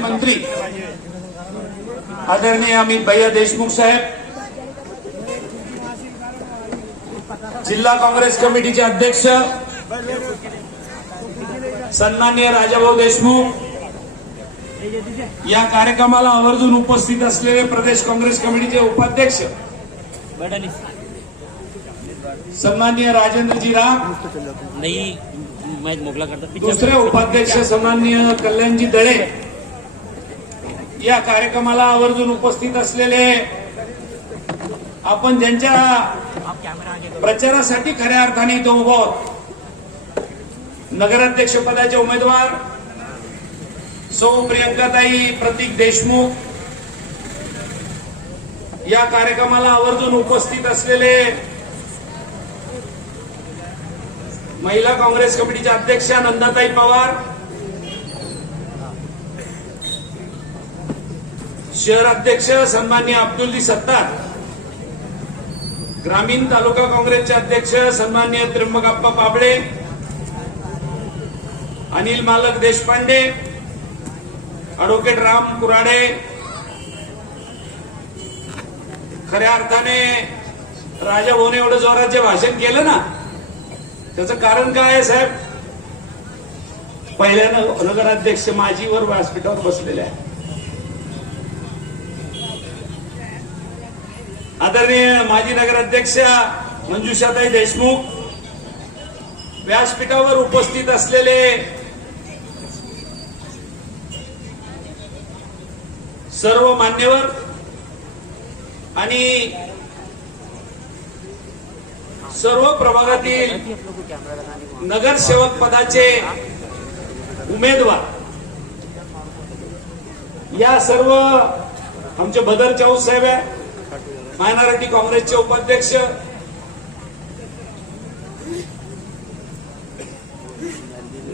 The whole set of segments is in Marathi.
मंत्री आदरणीय अमित भैया देशमुख साहेब जिल्हा काँग्रेस कमिटीचे अध्यक्ष सन्मान्य राजाभाऊ देशमुख या कार्यक्रमाला आवर्जून उपस्थित असलेले प्रदेश काँग्रेस कमिटीचे उपाध्यक्ष सन्मान्य राजेंद्रजी राम नहीं दुसरे उपाध्यक्ष सन्मान्य कल्याणजी दळे या कार्यक्रमाला आवर्जून उपस्थित असलेले आपण ज्यांच्या प्रचारासाठी खऱ्या अर्थाने इथं उभो आहोत. नगराध्यक्ष पदाचे उमेदवार सौ प्रियंकाताई प्रतीक देशमुख या कार्यक्रमाला आवर्जून उपस्थित असलेले महिला काँग्रेस कमिटीच्या अध्यक्षा नंदाताई पवार शहर अध्यक्ष सन्मान्य अब्दुलजी सत्तार ग्रामीण तालुका काँग्रेसचे अध्यक्ष सन्मान्य त्र्यंबकाप्पा पाबळे अनिल मालक देशपांडे ॲडव्होकेट राम कुराडे खऱ्या अर्थाने राजा भाऊने एवढं जोरात जे भाषण केलं ना त्याचं कारण काय आहे साहेब? पहिल्यानं नगराध्यक्ष माझीवर व्यासपीठावर बसलेले आहे आदरणीय माजी नगराध्यक्ष मंजुषाताई देशमुख व्यासपीठावर उपस्थित असलेले सर्व मान्यवर आणि सर्व प्रभागातील नगरसेवक पदाचे उमेदवार या सर्व आमचे बदर चाऊस साहेब आहे. मायनॉरिटी काँग्रेसचे उपाध्यक्ष.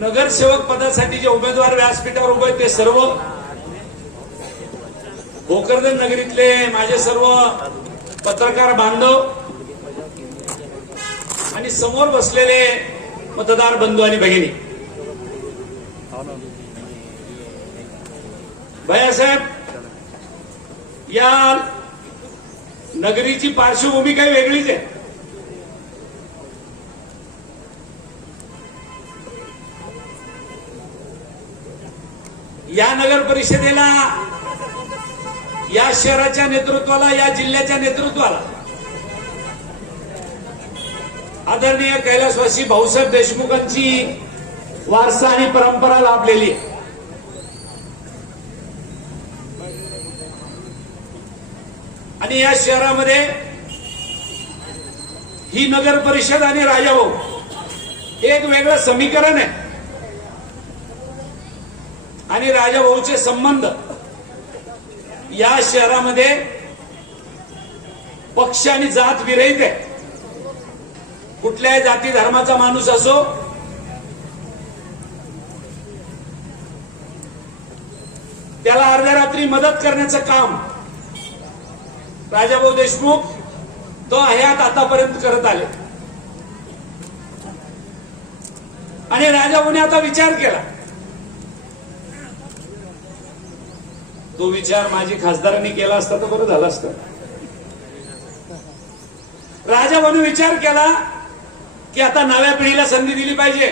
नगरसेवक पदासाठी जे उमेदवार व्यासपीठावर उभे ते सर्व भोकरदन नगरीतले माझे सर्व पत्रकार बांधव आणि समोर बसलेले मतदार बंधू आणि भगिनी. भैयासाहेब या नगरीची पार्श्वभूमी काही वेगळीच आहे. या नगर परिषदेला या शहराच्या नेतृत्वाला या जिल्ह्याच्या नेतृत्वाला आदरणीय कैलासवासी भाऊसाहेब देशमुखांची वारसा आणि परंपरा लाभलेली आहे. आणि या शहरामध्ये ही नगर परिषद आणि राजाभाऊ एक वेगळं समीकरण आहे. आणि राजाभाऊचे संबंध या शहरामध्ये पक्ष आणि जात विरहित आहे. कुठल्याही जाती धर्माचा माणूस असो त्याला अर्ध्या रात्री मदत करण्याचं काम राजाभाऊ देशमुख तो हयात आतापर्यंत करत आले. आणि राजाभाऊने आता विचार केला. तो विचार माझी खासदारांनी केला असता तर बरं झालं असतं. राजाभाऊने विचार केला की आता नव्या पिढीला संधी दिली पाहिजे.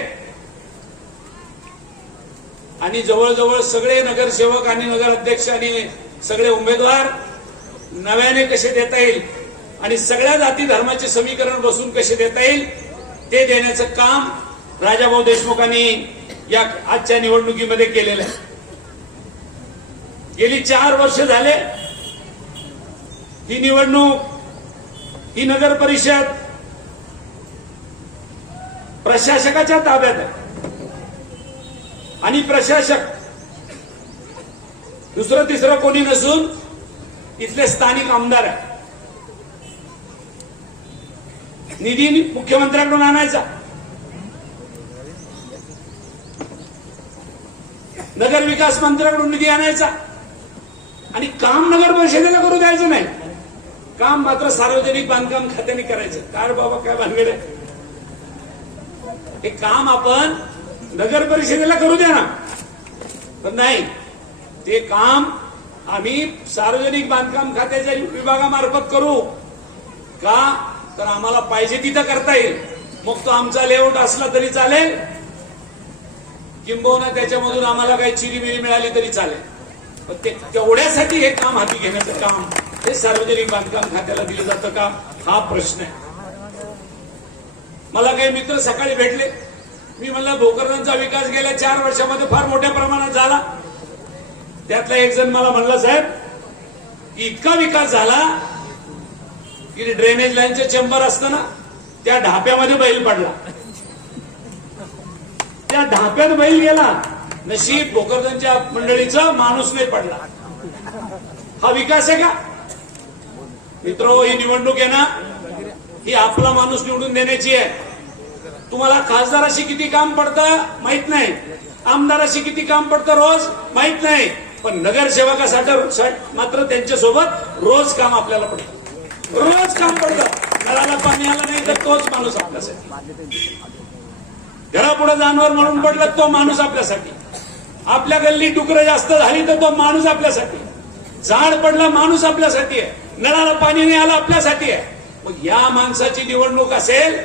आणि जवळजवळ सगळे नगरसेवक आणि नगराध्यक्ष आणि सगळे उमेदवार नव्याने कसे देता येईल? आणि सगळ्या जाती धर्माचे समीकरण बसून कसे देता येईल? ते देण्याचं काम राजाभाऊ देशमुखांनी या आजच्या निवडणुकीमध्ये केलेलं आहे. गेली चार वर्ष झाले ही निवडणूक ही नगर परिषद प्रशासकाच्या ताब्यात आहे. आणि प्रशासक दुसरं तिसरं कोणी नसून इथले स्थानिक आमदार आहे. निधी मुख्यमंत्र्यांकडून आणायचा. नगर विकास मंत्र्याकडून निधी आणायचा. आणि काम नगर परिषदेला करू द्यायचं नाही. काम मात्र सार्वजनिक बांधकाम खात्याने करायचं. काय बाबा काय बांधलेलं हे काम आपण नगर परिषदेला करू द्या ना पण नाही ते काम आम्ही सार्वजनिक बांधकाम खात्याच्या विभागामार्फत करू का? तर आम्हाला पाहिजे तिथं करता येईल. मग तो आमचा लेआउट असला तरी चालेल. किंबहुना त्याच्यामधून आम्हाला काही चिरीमिरी मिळाली तरी चालेल. पण ते तेवढ्यासाठी हे काम हाती घेण्याचं काम हे सार्वजनिक बांधकाम खात्याला दिलं जातं का? हा प्रश्न आहे. मला काही मित्र सकाळी भेटले. मी म्हणलं भोकरणांचा विकास गेल्या चार वर्षामध्ये फार मोठ्या प्रमाणात झाला. त्यातला एक जण मला म्हणला साहेब की इतका विकास झाला की ड्रेनेज लाईनचे चेंबर असतं ना त्या ढाप्यामध्ये बैल पडला. त्या ढाप्यात बैल गेला नशीब भोकरदनच्या मंडळीचा माणूस नाही पडला. हा विकास आहे का? मित्र ही निवडणूक आहे ना ही आपला माणूस निवडून देण्याची आहे. तुम्हाला खासदाराशी किती काम पडतं माहीत नाही. आमदाराशी किती काम पडतं रोज माहीत नाही. पण नगरसेवकासाठी साठी मात्र त्यांच्यासोबत रोज काम आपल्याला पडतं. रोज काम पडतं. नळाला पाणी आलं नाही तर तोच माणूस आपल्यासाठी. घरापुढे जानवर म्हणून पडलं तो माणूस आपल्यासाठी. आपल्या गल्ली डुकरं जास्त झाली तर तो माणूस आपल्यासाठी. झाड पडला माणूस आपल्यासाठी आहे. नळाला पाणी नाही आलं आपल्यासाठी आहे. मग या माणसाची निवडणूक असेल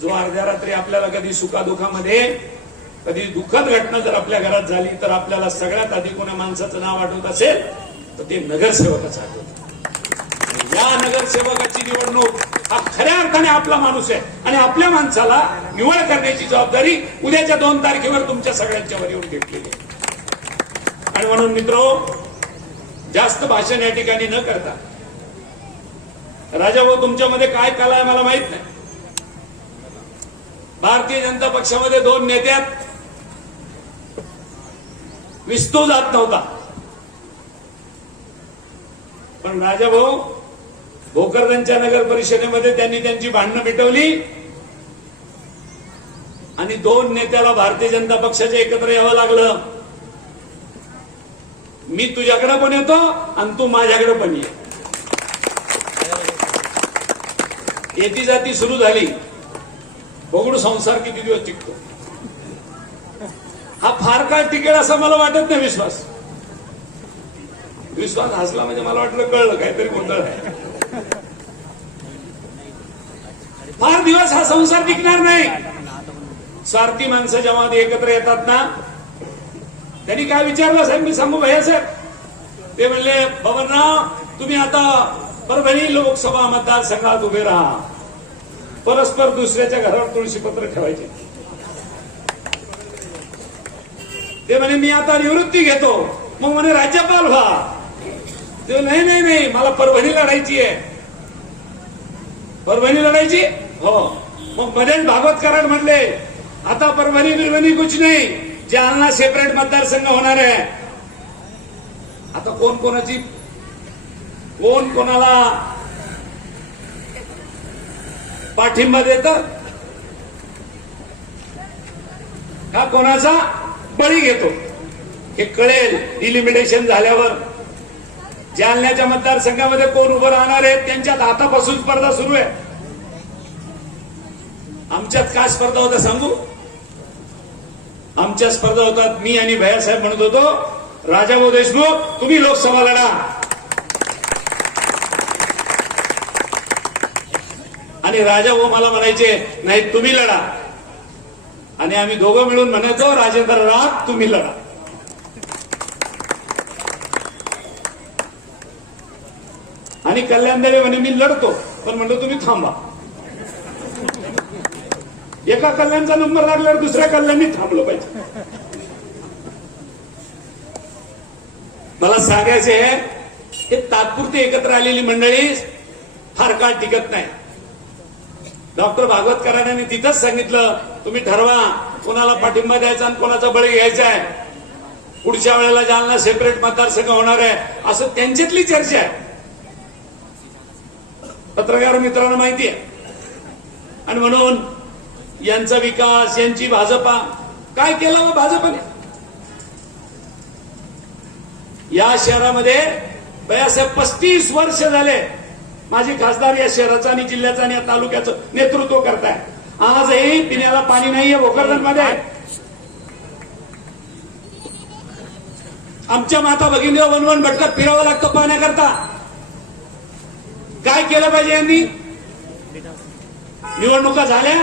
जो अर्ध्या रात्री आपल्याला कधी सुखादुखामध्ये कधी दुःखद घटना जर आपल्या घरात झाली तर आपल्याला सगळ्यात आधी कोणा माणसाचं नाव आठवत असेल तर ते नगरसेवकाचं आठवत. या नगरसेवकाची निवडणूक हा खऱ्या अर्थाने आपला माणूस आहे. आणि आपल्या माणसाला निवड करण्याची जबाबदारी उद्याच्या दोन तारखेवर तुमच्या सगळ्यांच्या वर येऊन घेतलेली आहे. आणि म्हणून मित्र जास्त भाषण या ठिकाणी न करता राजा भाऊ तुमच्यामध्ये काय कला आहे मला माहीत नाही. भारतीय जनता पक्षामध्ये दोन नेत्यात विसतो जात नव्हता. पण राजा भाऊ भोकरदनच्या नगर परिषदेमध्ये त्यांनी त्यांची भांडणं मिटवली. आणि दोन नेत्याला भारतीय जनता पक्षाच्या एकत्र यावं लागलं. मी तुझ्याकडे पण येतो आणि तू माझ्याकडे पण ये. येती जाती सुरू झाली. बघू संसार किती दिवस टिकतो. हा फार टिकेल असं मला वाटत नाही विश्वास. विश्वास हसला म्हणजे मला वाटलं कळलं काहीतरी गोंधळ आहे. फार दिवस हा संसार टिकणार नाही. स्वार्थी माणसं जेव्हा एकत्र येतात ना त्यांनी काय विचारलं साहेब? मी सांगू भैया साहेब ते म्हणले बबनराव तुम्ही आता परभणी लोकसभा मतदारसंघात उभे राहा. परस्पर दुसऱ्याच्या घरावर तुळशीपत्र ठेवायचे. ते म्हणे मी आता निवृत्ती घेतो. मग म्हणे राज्यपाल व्हा. ते नाही नाही नाही मला परभणी लढायची आहे. परभणी लढायची? हो. मग मध्येच भागवत कराड म्हणले आता परभणी बिरभणी कुछ नाही जालना सेपरेट मतदारसंघ होणार आहे. आता कोण कोणाची कोण कोणाला पाठिंबा देत? का कोणाचा? बळी घेतो. हे कळेल इलिमिनेशन झाल्यावर. जालन्याच्या मतदारसंघामध्ये कोण उभं राहणार आहे त्यांच्यात आतापासून स्पर्धा सुरू आहे. आमच्यात काय स्पर्धा होता सांगू? आमच्या स्पर्धा होतात मी आणि भैयासाहेब म्हणत होतो राजाभाऊ देशमुख तुम्ही लोकसभा लढा. आणि राजाभाऊ मला म्हणायचे नाही तुम्ही लढा. आणि आम्ही दोघं मिळून म्हणायचो राजेंद्र राग तुम्ही लढा. आणि कल्याण दळे म्हणे मी लढतो पण म्हणतो तुम्ही थांबा. एका कल्याणचा नंबर लागल्यावर दुसऱ्या कल्याणी थांबलं पाहिजे. मला सांगायचे आहे हे तात्पुरती एकत्र आलेली मंडळी फार काळ टिकत नाही. डॉक्टर भागवत कराडाने तिथंच सांगितलं तुम्ही ठरवा कोणाला पाठिंबा द्यायचा आणि कोणाचा बळी घ्यायचा आहे. पुढच्या वेळेला जालना सेपरेट मतदारसंघ होणार आहे असं त्यांच्यातली चर्चा आहे. पत्रकार मित्रांना माहिती आहे. आणि म्हणून यांचा विकास यांची भाजपा काय केलं व भाजपने? या शहरामध्ये बयासाहेब पस्तीस वर्ष झाले. माझे खासदार या शहराचं आणि जिल्ह्याचं आणि या तालुक्याचं नेतृत्व करताय. आजही पिण्याला पाणी नाहीये भोकरदनमध्ये आमच्या माता भगिनी वनवन भटकत फिरावं लागतं पाहण्याकरता. काय केलं पाहिजे यांनी? निवडणुका झाल्या.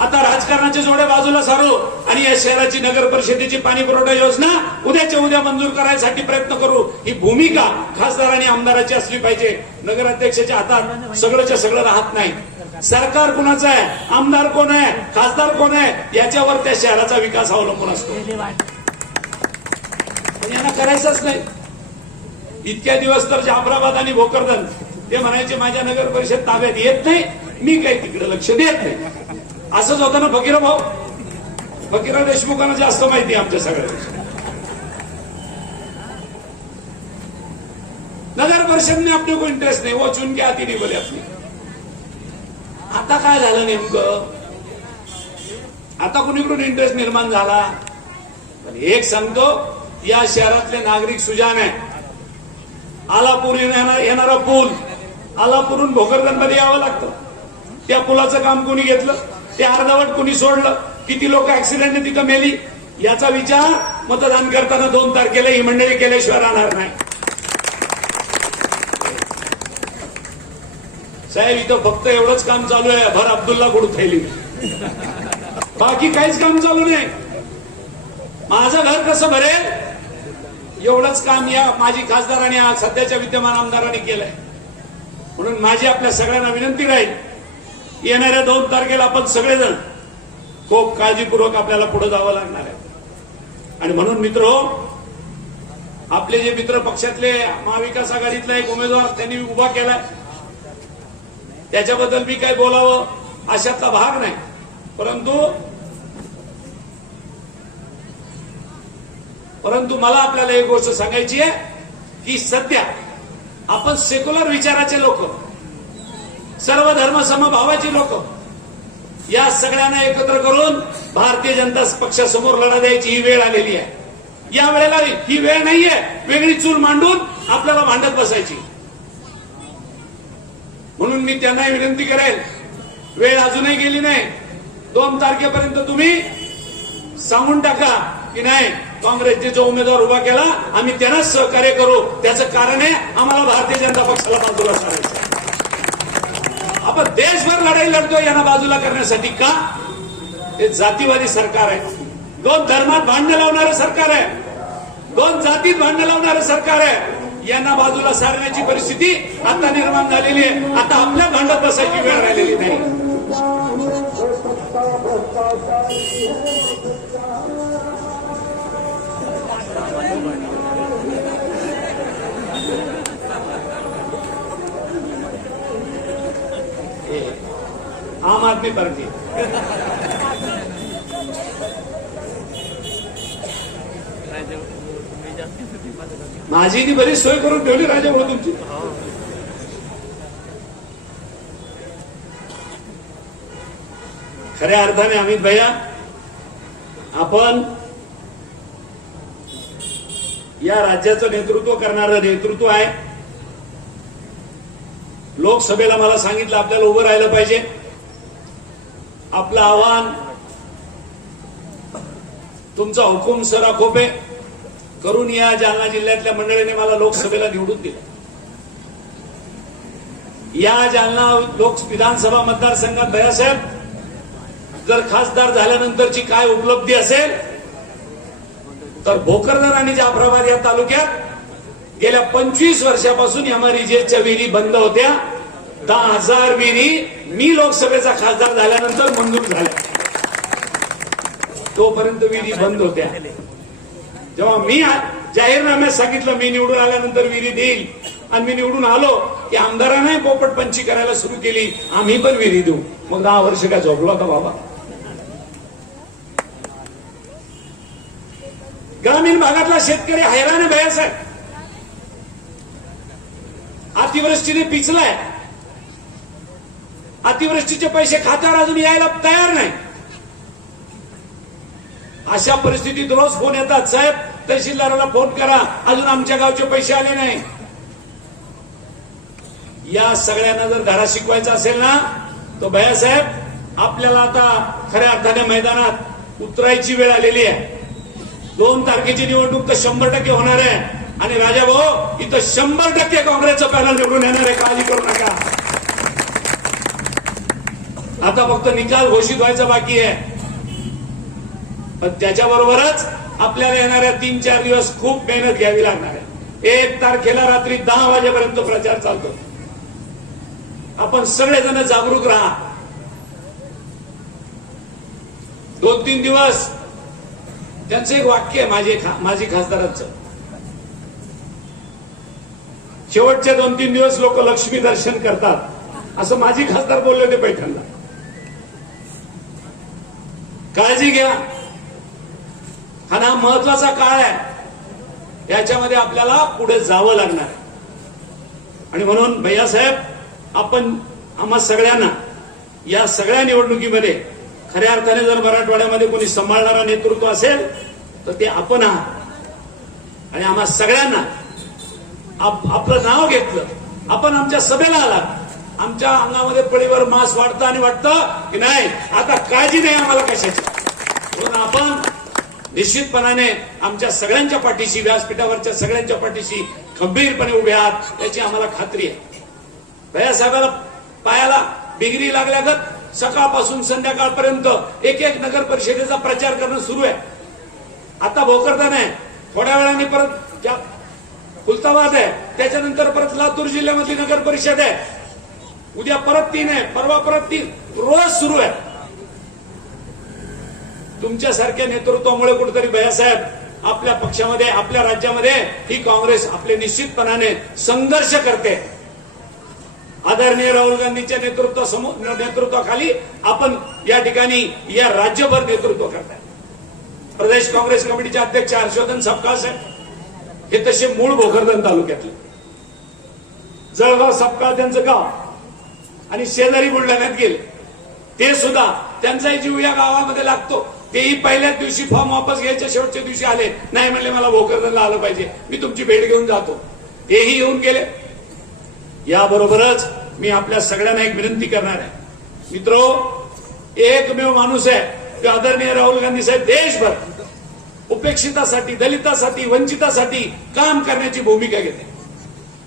आता राजकारणाचे जोडे बाजूला सारो आणि या शहराची नगर परिषदेची पाणी पुरवठा योजना उद्याच्या उद्या मंजूर करायसाठी प्रयत्न करू. ही भूमिका खासदार आणि आमदाराची असली पाहिजे. नगराध्यक्षाच्या हातात सगळंच्या सगळं राहत नाही. सरकार कोणाचं आहे? आमदार कोण आहे? खासदार कोण आहे? याच्यावर त्या शहराचा विकास अवलंबून असतो. पण यांना करायचंच नाही. इतक्या दिवस तर जाफराबाद आणि भोकरदन ते म्हणायचे माझ्या नगर परिषद ताब्यात येत नाही. मी काही तिकडे लक्ष देत नाही. असंच होतं ना फकीरा भाऊ? फकीरा देशमुखांना जास्त माहिती आहे आमच्या सगळ्यांची. नगर परिषद में को इंटरेस्ट नहीं? वो चुन के आती नहीं बोले आता काय झालं नेमकं? आता कुणीकडून इंटरेस्ट निर्माण झाला? पण एक सांगतो या शहरातले नागरिक सुजान आहेत. आलापूर येणार येणारा पूल. आलापूरून भोकरदनमध्ये यावं लागतं. त्या पुलाचं काम कोणी घेतलं? ते अर्धवट कोणी सोडलं? किती लोक ऍक्सिडेंट तिथं मेली? याचा विचार मतदान करताना दोन तारखेला ही मंडळी केल्याशिवाय राहणार नाही. साहेब इथं फक्त एवढंच काम चालू आहे. भर अब्दुल्ला कुठं थैली? बाकी काहीच काम चालू नाही. माझं घर कसं भरेल? एवढंच काम या माजी खासदारांनी सध्याच्या विद्यमान आमदारांनी केलंय. म्हणून माझी आपल्या सगळ्यांना विनंती राहील येणाऱ्या दोन तारखेला आपण सगळेजण खूप काळजीपूर्वक आपल्याला पुढे जावं लागणार आहे. आणि म्हणून मित्र आपले जे मित्र पक्षातले महाविकास आघाडीतला एक उमेदवार त्यांनी उभा केलाय. त्याच्याबद्दल मी काय बोलावं अशातला भाग नाही. परंतु परंतु मला आपल्याला एक गोष्ट सांगायची आहे की सध्या आपण सेक्युलर विचाराचे लोक सर्व धर्म समभावाची लोक या सगळ्यांना एकत्र करून भारतीय जनता पक्षासमोर लढा द्यायची ही वेळ आलेली आहे. या वेळेला ही वेळ नाहीये. वेगळी चूल मांडून आपल्याला भांडत बसायची. म्हणून मी त्यांना विनंती करेल वेळ अजूनही गेली नाही. दोन तारखेपर्यंत तुम्ही सांगून टाका की नाही काँग्रेसने जो उमेदवार उभा केला आम्ही त्यांनाच सहकार्य करू. त्याचं कारण आहे आम्हाला भारतीय जनता पक्षाला बाजूला करायचं आपण देशभर लढाई लढतोय यांना बाजूला करण्यासाठी का? हे जातीवादी सरकार आहे. दोन धर्मात भांडणं लावणारं सरकार आहे. दोन जातीत भांडणं लावणारं सरकार आहे. यांना बाजूला सारण्याची परिस्थिती आता निर्माण झालेली आहे. आता आपल्या भांडत बसायची वेळ राहिलेली नाही. आम आदमी पार्टी. माझी बरीच सोय करून ठेवली राजाभाऊ तुमची. खऱ्या अर्थाने अमित भैया आपण या राज्याचं नेतृत्व करणारं नेतृत्व आहे. लोकसभेला मला सांगितलं आपल्याला उभं राहिलं पाहिजे. आपलं आव्हान. तुमचा हुकुम सरा खोपे करून या जालना जिल्ह्यातल्या मंडळीने मला लोकसभेला निवडून दिलं. या जालना लोक विधानसभा मतदारसंघात भैयासाहेब जर खासदार झाल्यानंतरची काय उपलब्धी असेल तर भोकरदन आणि जाफराबाद या तालुक्यात गेल्या पंचवीस वर्षापासून एमआरईजेच्या विहिरी बंद होत्या. दहा हजार विहिरी मी लोकसभेचा खासदार झाल्यानंतर मंजूर झाल्या. तोपर्यंत विहिरी बंद होत्या. जेव्हा मी जाहीरनाम्यात सांगितलं मी निवडून आल्यानंतर विहिरी देईल. आणि मी निवडून आलो की आमदारांनाही पोपट पंची करायला सुरू केली. आम्ही पण विहिरी देऊ. मग दहा वर्ष काय झोपलो का बाबा? ग्रामीण भागातला शेतकरी हैराण आहे भयासाहेब. अतिवृष्टीने पिचलाय. अतिवृष्टीचे पैसे खात्यावर अजून यायला तयार नाही. अशा परिस्थितीत रोज फोन येतात साहेब तहसीलदाराला फोन करा. अजून आमच्या गावचे पैसे आले नाही. या सगळ्यांना जर धडा शिकवायचा असेल ना तो भयासाहेब आपल्याला आता खऱ्या अर्थाने मैदानात उतरायची वेळ आलेली आहे. दोन तारखेची निवडणूक तर शंभर टक्के होणार आहे. आणि राजा भाऊ इथं शंभर टक्के काँग्रेसचं पॅनल निवडून येणार आहे. काळजी करू नका. आता फक्त निकाल घोषित व्हायचा बाकी आहे. पण त्याच्याबरोबरच आपल्याला येणाऱ्या तीन चार दिवस खूप मेहनत घ्यावी लागणार आहे. एक तारखेला रात्री दहा वाजेपर्यंत प्रचार चालतो. आपण सगळेजण जागरूक राहा. दोन तीन दिवस. त्यांचं एक वाक्य आहे माझे खा- माझी खासदारांचं. शेवटचे दोन तीन दिवस लोक लक्ष्मी दर्शन करतात. असं माझी खासदार बोलले होते पैठणला. काळजी घ्या. हा ना महत्त्वाचा काळ आहे. याच्यामध्ये आपल्याला पुढे जावं लागणार आहे. आणि म्हणून भैयासाहेब आपण आम्हा सगळ्यांना या सगळ्या निवडणुकीमध्ये खऱ्या अर्थाने जर मराठवाड्यामध्ये कोणी सांभाळणारा नेतृत्व असेल तर ते आपण आहात. आणि आम्हा सगळ्यांना आप- आपलं नाव घेतलं. आपण आमच्या सभेला आलात. आमच्या अंगामध्ये पळीवर मांस वाढतं आणि वाटतं की नाही? आता काळजी नाही आम्हाला कशाची. म्हणून आपण निश्चितपणाने आमच्या सगळ्यांच्या पाठीशी व्यासपीठावरच्या सगळ्यांच्या पाठीशी खंबीरपणे उभे आहात याची आम्हाला खात्री आहे. भैयासाहेबाला पायाला बिगरी लागल्यागत सकाळपासून संध्याकाळपर्यंत एक एक नगर परिषदेचा प्रचार करणं सुरू आहे. आता भोकरदन आहे. थोड्या वेळाने परत ज्या खुलताबाद आहे त्याच्यानंतर परत लातूर जिल्ह्यामधली नगर परिषद आहे. उद्या परत तीन आहे परवा परत तीन. रोज सुरू आहे. तुमच्यासारख्या नेतृत्वामुळे कुठेतरी भैयासाहेब आपल्या पक्षामध्ये आपल्या राज्यामध्ये ही काँग्रेस आपले निश्चितपणाने संघर्ष करते. आदरणीय राहुल गांधीच्या नेतृत्वासमोर नेतृत्वाखाली आपण या ठिकाणी या राज्यभर नेतृत्व करताय. प्रदेश काँग्रेस कमिटीचे अध्यक्ष हर्षवर्धन सपकाळ साहेब. हे तसे मूळ भोकरदन तालुक्यातले. जळगाव सपकाळ त्यांचं गाव. आणि शेजारी बुलढाण्यात गेले. ते सुद्धा त्यांचाही जीव या गावामध्ये लागतो. तेही पहिल्याच दिवशी फॉर्म वापस घ्यायच्या शेवटच्या दिवशी आले. नाही म्हणले मला भोकरदनला आलं पाहिजे. मी तुमची भेट घेऊन जातो. तेही येऊन गेले. याबरोबरच मी आपल्या सगळ्यांना एक विनंती करणार आहे. मित्रो एकमेव माणूस आहे. जो आदरणीय राहुल गांधी साहेब देशभर उपेक्षितासाठी दलितासाठी वंचितासाठी काम करण्याची भूमिका घेते.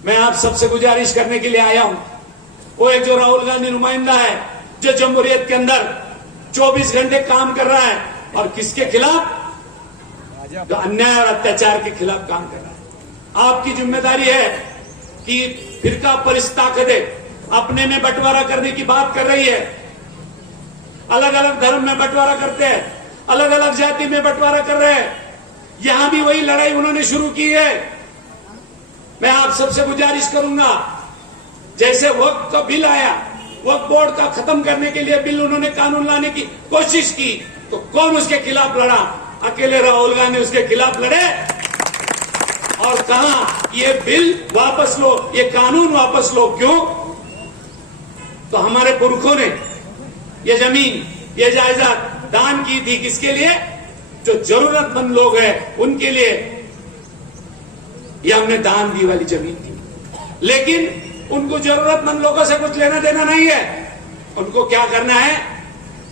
मैं आप सबसे गुजारिश करने के लिए आया हूं. वो एक जो राहुल गांधी नुमाइंदा है, जो जमहूरियत के अंदर 24 घंटे काम कर रहा है। और किसके खिलाफ? जो अन्याय और अत्याचार के खिलाफ काम कर रहा है। आपकी ज़िम्मेदारी है कि फिरका परिस ताकतें अपने में बंटवारा करने की बात कर रही है। अलग अलग धर्म में बंटवारा करते हैं। अलग अलग जाति में बंटवारा कर रहे हैं। यहाँ भी वही लड़ाई उन्होंने शुरू की है। मैं आप सबसे गुजारिश करूँगा जैसे वक्त का बिल आया, वक्त बोर्ड का खत्म करने के लिए बिल उन्होंने कानून लाने की कोशिश की तो कौन उसके खिलाफ लड़ा? अकेले राहुल गांधी उसके खिलाफ लड़े? और कहा, ये बिल वापस लो, ये कानून वापस लो, क्यों? तो हमारे पुरखों ने, ये ज़मीन, ये जायदाद, दान की थी किसके लिए? जो जरूरतमंद लोग हैं, उनके लिए। ये हमने दान दी वाली ज़मीन थी। लेकिन उनको जरूरतमंद लोगों से कुछ लेना देना नहीं है। उनको क्या करना है?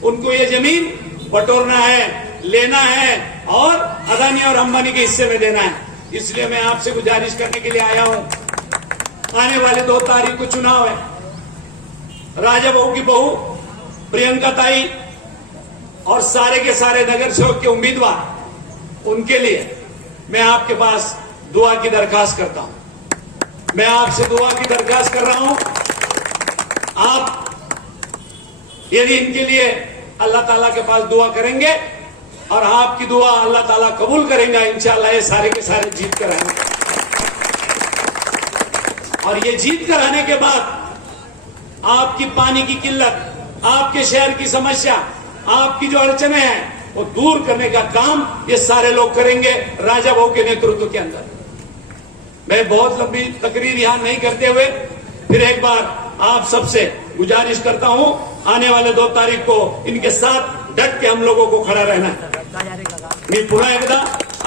उनको ये ज़मीन बटोरना है, लेना है और अदानी और अंबानी के हिस्से में देना है। इसलिए मैं आपसे गुजारिश करने के लिए आया हूँ। आने वाले दो तारीख को चुनाव है। राजा बहू की बहू, प्रियंका ताई और सारे के सारे नगर सेवक के उम्मीदवार, उनके लिए मैं आपके पास दुआ की दरखास्त करता हूँ। मैं आपसे दुआ की दरखास्त कर रहा हूँ। आप यदि इनके लिए अल्लाह ताला के पास दुआ करेंगे और आपकी दुआ अल्लाह ताला कबूल करेंगे, इंशाल्लाह ये सारे के सारे जीत कर आएँगे। और ये जीत कर आने के बाद आपकी पानी की किल्लत, आपके शहर की समस्या, आपकी जो अड़चने हैं, वो दूर करने का काम ये सारे लोग करेंगे राजा भाऊ के नेतृत्व के अंदर। मैं बहुत लंबी तकरीर यहां नहीं करते हुए फिर एक बार आप सबसे गुजारिश करता हूँ आने वाले दो तारीख को इनके साथ डट के हम लोगों को खड़ा रहना है। मी पुन्हा एकदा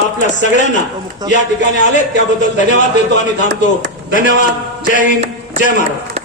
आपल्या सगळ्यांना या ठिकाणी आले त्याबद्दल धन्यवाद देतो आणि थांबतो. धन्यवाद. जय हिंद. जय महाराज